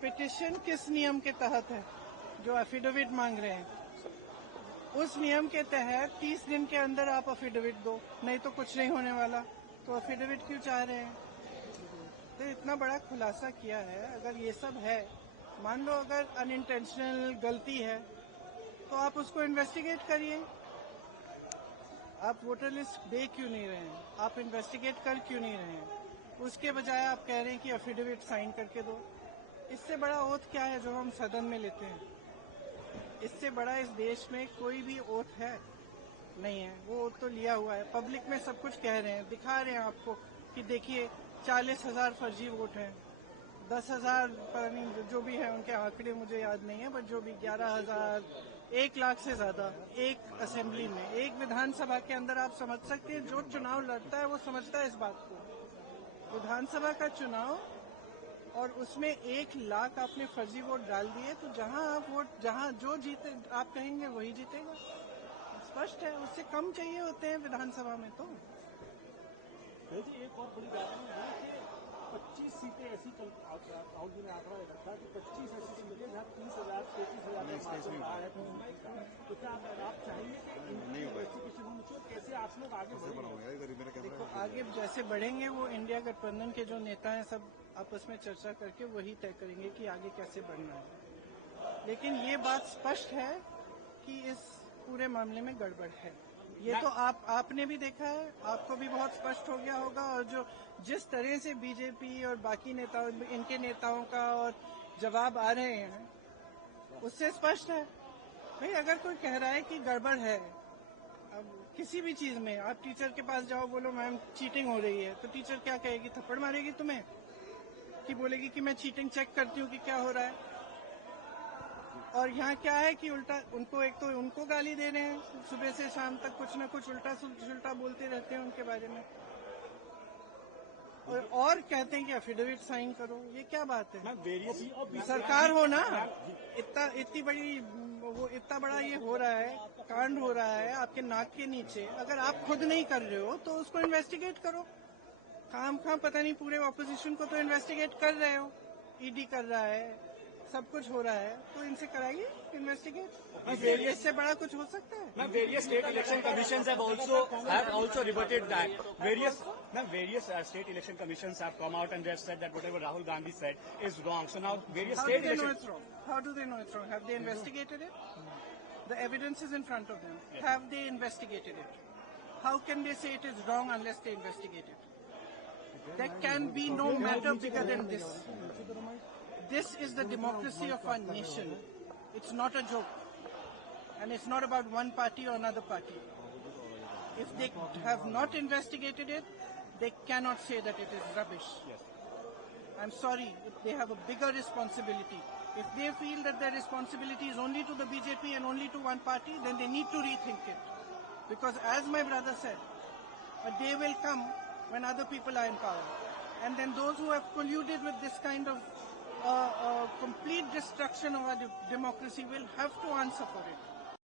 Petition किस नियम के तहत है जो एफिडेविट मांग रहे हैं? उस नियम के तहत 30 दिन के अंदर आप एफिडेविट दो, नहीं तो कुछ नहीं होने वाला। तो एफिडेविट क्यों चाह रहे हैं? तो इतना बड़ा खुलासा किया है। अगर ये सब है, मान लो अगर अनइंटेंशनल गलती है तो आप उसको इन्वेस्टिगेट करिए। आप वोटर लिस्ट दे क्यों नहीं रहे हैं? आप इन्वेस्टिगेट कर क्यों नहीं रहे हैं? उसके बजाय आप कह रहे हैं कि एफिडेविट साइन करके दो। इससे बड़ा ओथ क्या है जो हम सदन में लेते हैं? इससे बड़ा इस देश में कोई भी ओथ है नहीं है। वो ओथ तो लिया हुआ है, पब्लिक में सब कुछ कह रहे हैं, दिखा रहे हैं आपको कि देखिए 40,000 फर्जी वोट हैं, 10,000 पता नहीं जो भी है, उनके आंकड़े मुझे याद नहीं है, बट जो भी 11,000, 1,00,000 से ज्यादा एक असेंबली में, एक विधानसभा के अंदर। आप समझ सकते हैं जो चुनाव लड़ता है वो समझता है इस बात को। विधानसभा का चुनाव और उसमें 1,00,000 आपने फर्जी वोट डाल दिए, तो जहां आप वोट, जहां जो जीते आप कहेंगे वही जीतेगा। स्पष्ट है, उससे कम चाहिए होते हैं विधानसभा में। तो एक और बड़ी बात है कि 25 सीटें ऐसी, कल राहुल जी ने आंकड़ा रखा कि 25 ऐसी सीटें जहाँ 30,000 33,000 का है। तो क्या आप चाहेंगे कि इन्वेस्टिगेशन होनी चाहिए? कैसे आप लोग आगे बढ़ेंगे? देखो, आगे जैसे बढ़ेंगे वो इंडिया गठबंधन के जो नेता हैं सब आपस में चर्चा करके वही तय करेंगे कि आगे कैसे बढ़ना है। लेकिन ये बात स्पष्ट है कि इस पूरे मामले में गड़बड़ है। ये तो आपने भी देखा है, आपको भी बहुत स्पष्ट हो गया होगा। और जो जिस तरह से बीजेपी और बाकी नेताओं, इनके नेताओं का और जवाब आ रहे हैं, उससे स्पष्ट है। भाई अगर कोई कह रहा है कि गड़बड़ है, अब किसी भी चीज में, आप टीचर के पास जाओ, बोलो मैम चीटिंग हो रही है, तो टीचर क्या कहेगी? थप्पड़ मारेगी तुम्हें कि बोलेगी कि मैं चीटिंग चेक करती हूँ कि क्या हो रहा है। और यहाँ क्या है कि उल्टा उनको, एक तो उनको गाली दे रहे हैं, सुबह से शाम तक कुछ न कुछ उल्टा सुल्टा बोलते रहते हैं उनके बारे में, और कहते हैं कि एफिडेविट साइन करो। ये क्या बात है? सरकार हो ना, इतनी बड़ी, वो इतना बड़ा ये हो रहा है, कांड हो रहा है आपके नाक के नीचे। अगर आप खुद नहीं कर रहे हो तो उसको इन्वेस्टिगेट करो। काम पता नहीं पूरे ऑपोजिशन को तो इन्वेस्टिगेट कर रहे हो, ईडी कर रहा है, सब कुछ हो रहा है, तो इनसे कराइए इन्वेस्टिगेट। इससे बड़ा कुछ हो सकता है? Various state election commissions have also rebutted that. Various state election commissions have come out and they have said that whatever Rahul Gandhi said is wrong. So now various state elections. How do they know it's wrong? How do they know it's wrong? Have they investigated it? The evidence is in front of them. Have they investigated it? How can they say it is wrong unless they investigate it? There can be no matter bigger than this. This is the democracy of our nation. It's not a joke. And it's not about one party or another party. If they have not investigated it, they cannot say that it is rubbish. I'm sorry, if they have a bigger responsibility. If they feel that their responsibility is only to the BJP and only to one party, then they need to rethink it. Because as my brother said, a day will come when other people are in power. And then those who have colluded with this kind of complete destruction of our democracy will have to answer for it.